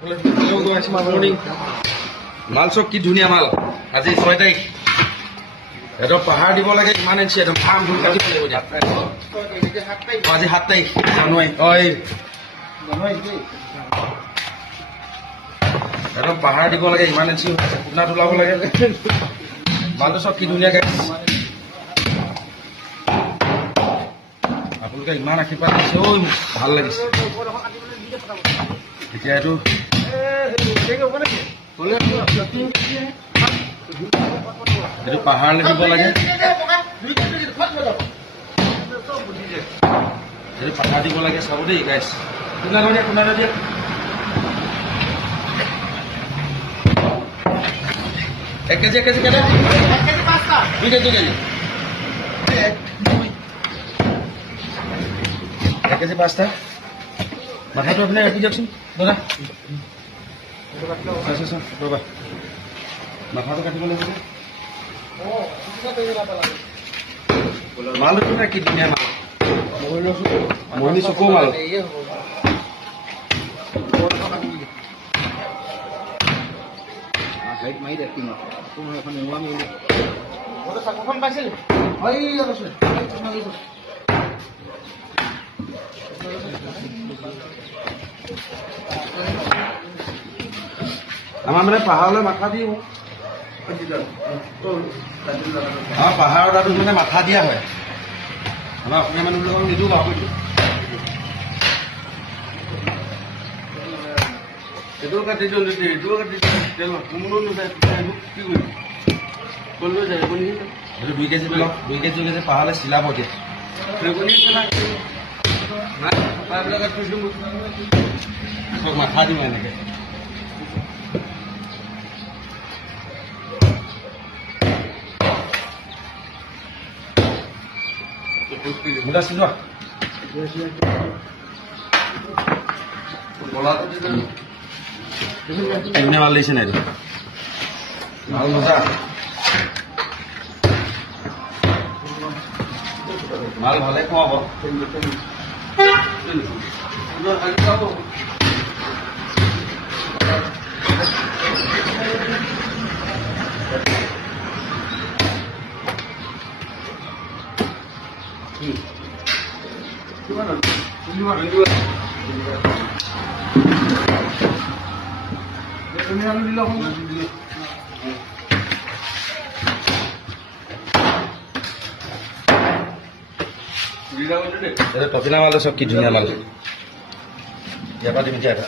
Morning মাল চব কি ধুনীয়া মাল। আজি 6 তাৰিখ। একদম পাহাৰ দিব লাগে ইমান ইঞ্চি একদম ফাৰ্ম ধুই কাটিব লাগিব এতিয়া। আজি 7 তাৰিখ জানুৱাৰী। একদম পাহাৰ দিব লাগে ইমান ইঞ্চি খুনাত ওলাব লাগে। মালটো চব কি ধুনীয়া গাইছ। আপোনালোকে ইমান আশীৰ্বাদ দিছে ঐ, ভাল লাগিছে। এতিয়া এইটো পাহাৰলৈ দিব লাগে। এইটো পাহাৰ দিব লাগে চাব দেই গাইছ। কোনা দিয়া 1 কেজি কেনে 2 কেজি 1 কেজি 5টা। মাথাটো আপুনি ৰাখি দিয়কচোন দাদা। ৰ'বা মাথাটো কাটিব লাগিব। মালটো কি ধুনীয়া মাল। মহিনী চকু মাল। আমাৰ মানে পাহাৰলৈ মাথা দিওঁ। পাহাৰৰ তাতো মানে মাথা দিয়া হয়। আমাৰ অসমীয়া মানুহবিলাকক নিদিওঁ বাৰু। এইটোও কাটি দিওঁ এইটোও কাটি দিওঁ কোনো নাযায় কি কৰিম কলৈ যায় এইটো 2 কেজি পেলাওঁ। 2 কেজি পাহাৰলৈ চিলাব দিয়ে। মাথা দিওঁ এনেকৈ। মুদা চিলোৱা ধুনীয়া মাল দিছে নাই এইটো ভাল মজা মাল ভালে খুৱাব। টপিনা মাল চব কি ধুনীয়া মাল। ইয়াৰ পৰা দিম এতিয়া এটা